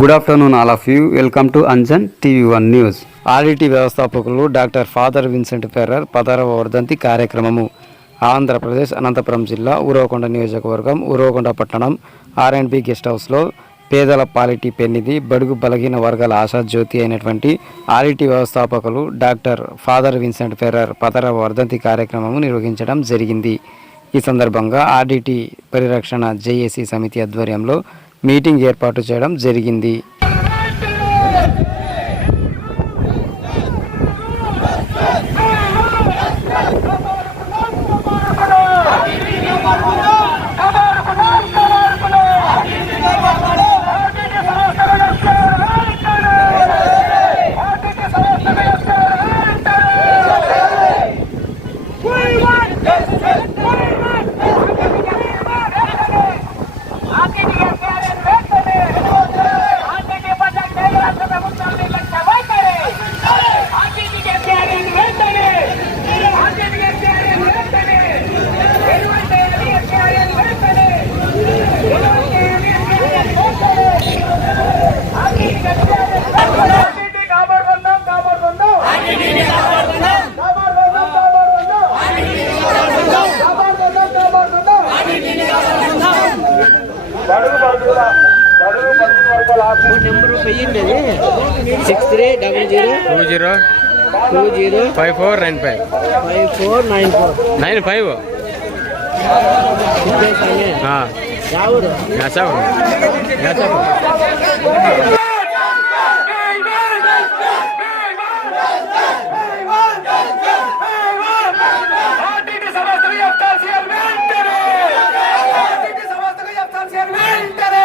Good afternoon all of you welcome to Anjan TV one news RDT వ్యవస్థాపకులు doctor father Vincent Ferrer పదారవ వర్ధంతి కార్యక్రమము. ఆంధ్రప్రదేశ్ అనంతపురం జిల్లా ఉరవకొండ నియోజకవర్గం ఉరవకొండ పట్టణం ఆర్ అండ్ బి గెస్ట్ హౌస్లో పేదల పాలిటీ పెన్నిది బడుగు బలహీన వర్గాల ఆశాజ్యోతి అయినటువంటి ఆర్ఈటీ వ్యవస్థాపకులు డాక్టర్ ఫాదర్ విన్సెంట్ ఫెర్రర్ పదరవ వర్ధంతి కార్యక్రమము నిర్వహించడం జరిగింది. ఈ సందర్భంగా ఆర్డిటి పరిరక్షణ జేఏసీ సమితి ఆధ్వర్యంలో మీటింగ్ ఏర్పాటు చేయడం జరిగింది. పెయ్యండి six three double zero two zero two zero five four nine five. Five four nine four. Nine five. యావరు నసాపు నసాపు ఆర్టీటీ సంస్థలు ఎఫ్ఆర్సీఎల్ వెంటనే ఆర్టీటీ సంస్థలు ఎఫ్ఆర్సీఎల్ వెంటనే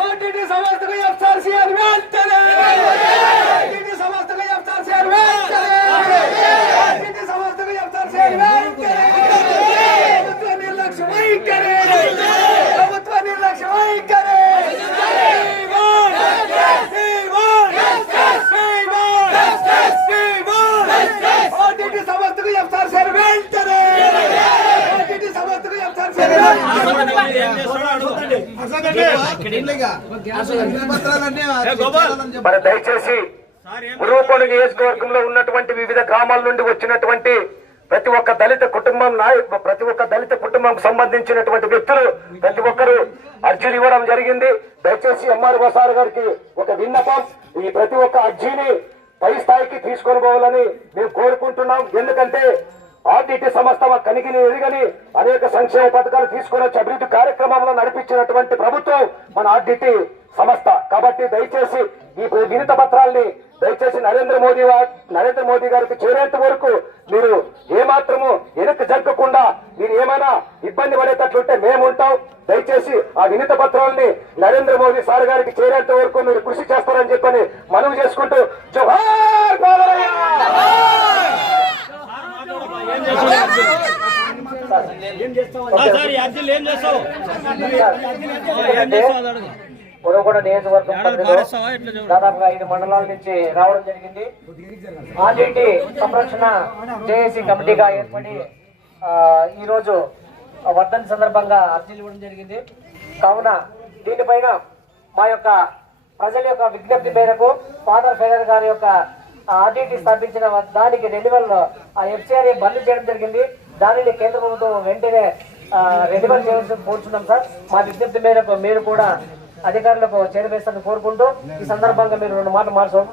ఆర్టీటీ సంస్థలు ఎఫ్ఆర్సీఎల్ వెంటనే ఆర్టీటీ సంస్థలు ఎఫ్ఆర్సీఎల్ వెంటనే ఆర్టీటీ సంస్థలు ఎఫ్ఆర్సీఎల్ వెంటనే ప్రభుత్వ నిర్లక్ష్యం వైఖరి ప్రభుత్వ నిర్లక్ష్యం వైఖరి ఎఫ్ఆర్ సార్ వెంటనే! సార్ మరి దయచేసి గురువుకోణ నియోజకవర్గంలో ఉన్నటువంటి వివిధ గ్రామాల నుండి వచ్చినటువంటి ప్రతి ఒక్క దళిత కుటుంబం నాయ ప్రతి ఒక్క దళిత కుటుంబం సంబంధించినటువంటి వ్యక్తులు ప్రతి ఒక్కరు అర్జీలు ఇవ్వడం జరిగింది. దయచేసి ఎంఆర్ఓ సార్ గారికి ఒక విన్నపం. ఈ ప్రతి ఒక్క అర్జీని పై స్థాయికి తీసుకొని పోవాలని మేము కోరుకుంటున్నాం. ఎందుకంటే ఆర్టీటీ సంస్థ మా కనిగిని ఎరుగని అనేక సంక్షేమ పథకాలు తీసుకొని వచ్చి అభివృద్ధి కార్యక్రమంలో నడిపించినటువంటి ప్రభుత్వం మన ఆర్టీటీ సంస్థ. కాబట్టి దయచేసి ఈ వినత పత్రాల్ని దయచేసి నరేంద్ర మోదీ నరేంద్ర మోదీ గారికి చేరేంత వరకు మీరు ఏమాత్రము వెనక్కి జరగకుండా మీరు ఏమైనా ఇబ్బంది పడేటట్లుంటే మేముంటాం దయచేసి ఆ వినత పత్రాలని నరేంద్ర మోదీ సార్ గారికి చేరేంత వరకు మీరు కృషి చేస్తారని చెప్పని మనవి చేసుకుంటూ జోహార్ బాలయ్య నియోజకవర్గం దాదాపుగా ఐదు మండలాల నుంచి రావడం జరిగింది. ఆర్జీటీ సంరక్షణ జేఏసీ కమిటీగా ఏర్పడి ఆ, ఈరోజు వర్ధన్ సందర్భంగా అర్జీలు ఇవ్వడం జరిగింది. కావున దీనిపైన మా యొక్క ప్రజల యొక్క విజ్ఞప్తి మేరకు ఫాదర్ ఫెదర్ గారి యొక్క ఆర్డీటీ స్థాపించిన దానికి రెన్యువల్ ఆ ఎఫ్సిఆర్ఏ బంద్ చేయడం జరిగింది. దానిని కేంద్ర ప్రభుత్వం వెంటనే రెన్యువల్ చేయాల్సి కోరుతున్నాం సార్. మా విజ్ఞప్తి మేరకు మీరు కూడా అధికారులకు చేరవేస్తారని కోరుకుంటూ ఈ సందర్భంగా మీరు రెండు మాటలు మాట్లాడుతూ